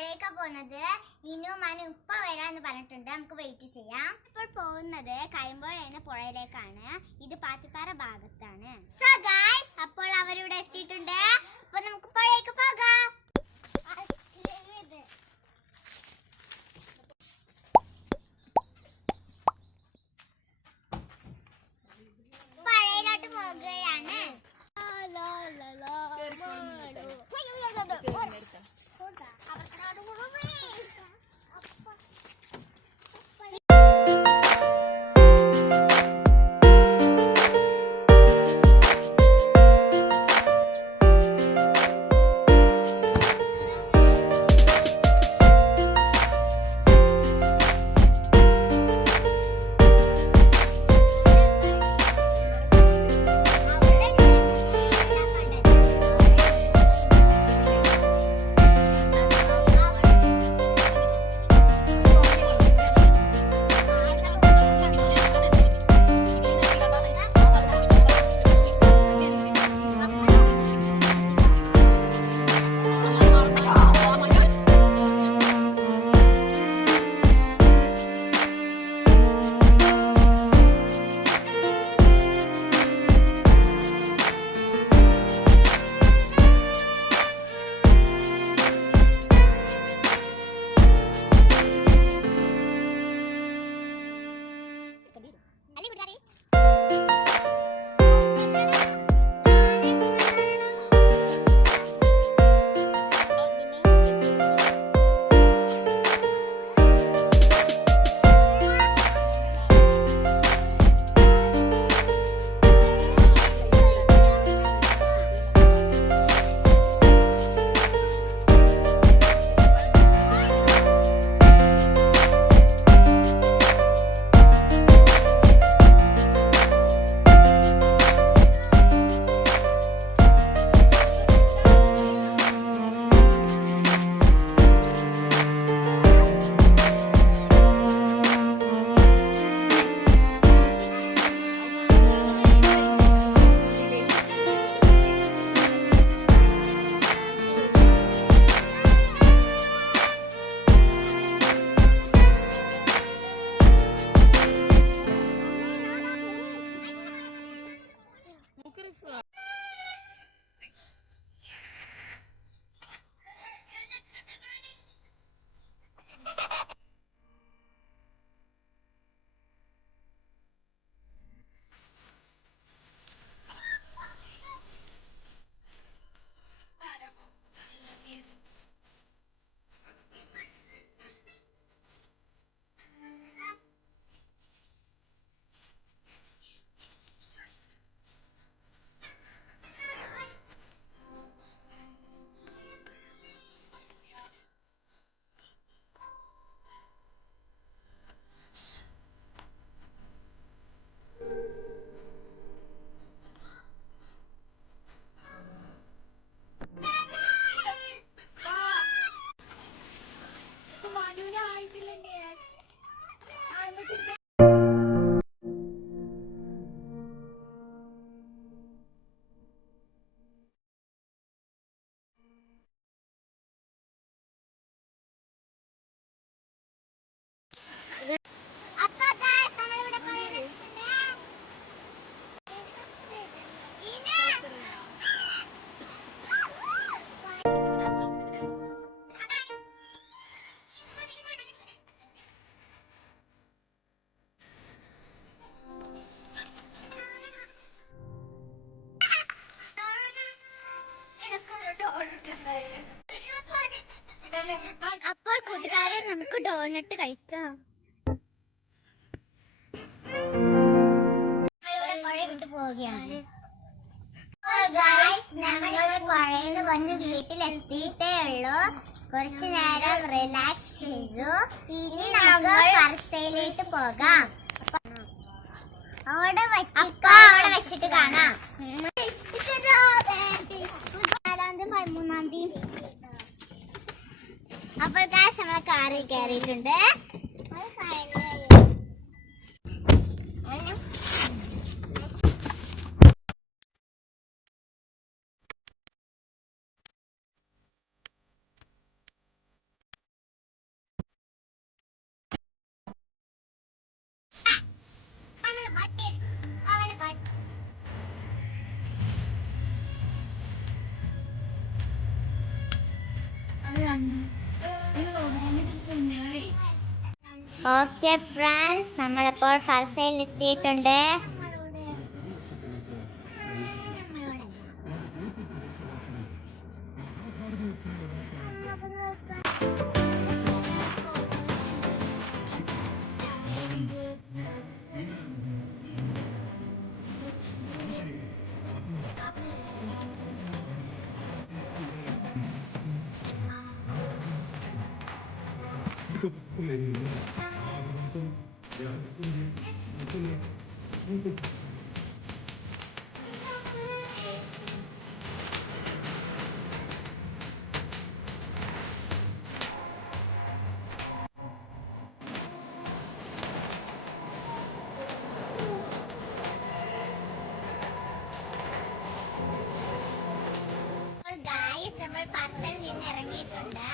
പുഴയൊക്കെ പോകുന്നത് ഇനു മനു ഇപ്പൊ വരാന്ന് പറഞ്ഞിട്ടുണ്ട്. നമുക്ക് വെയിറ്റ് ചെയ്യാം. ഇപ്പോൾ പോകുന്നത് കരിമ്പുഴ എന്ന പുഴയിലേക്കാണ്. ഇത് പാത്തിപ്പാറ ഭാഗത്താണ്. സോ ഗൈസ്, അപ്പോൾ അവരിവിടെ എത്തിയിട്ടുണ്ട്. അപ്പൊ നമുക്ക് പുഴയ്ക്ക് പോകാം. പുഴയിലോട്ട് പോകുകയാണ്. അപ്പോൾ കൂട്ടുകാരെ, നമുക്ക് ഡോണറ്റ് കഴിക്കാം. വിട്ടു പോവുകയാണ്. ഞങ്ങൾ പുഴയിൽ വന്ന് വീട്ടിലെത്തിയിട്ടേ ഉള്ളൂ. കുറച്ചു നേരം റിലാക്സ് ചെയ്തു. ഇനി നമുക്ക് ഫർസയിലേക്ക് പോകാം. അവിടെ വെച്ചിട്ട് കാണാം. 13-ാം തീയതി. അപ്പോൾ നമ്മളെ കാറിൽ കയറിയിട്ടുണ്ട്. ഓക്കെ ഫ്രണ്ട്സ്, നമ്മളിപ്പോൾ ഫർസയിൽ എത്തിയിട്ടുണ്ട്. ഗായ്സ്, നമ്മൾ പത്തൽ നിന്ന് ഇറങ്ങിയിട്ടുണ്ട്.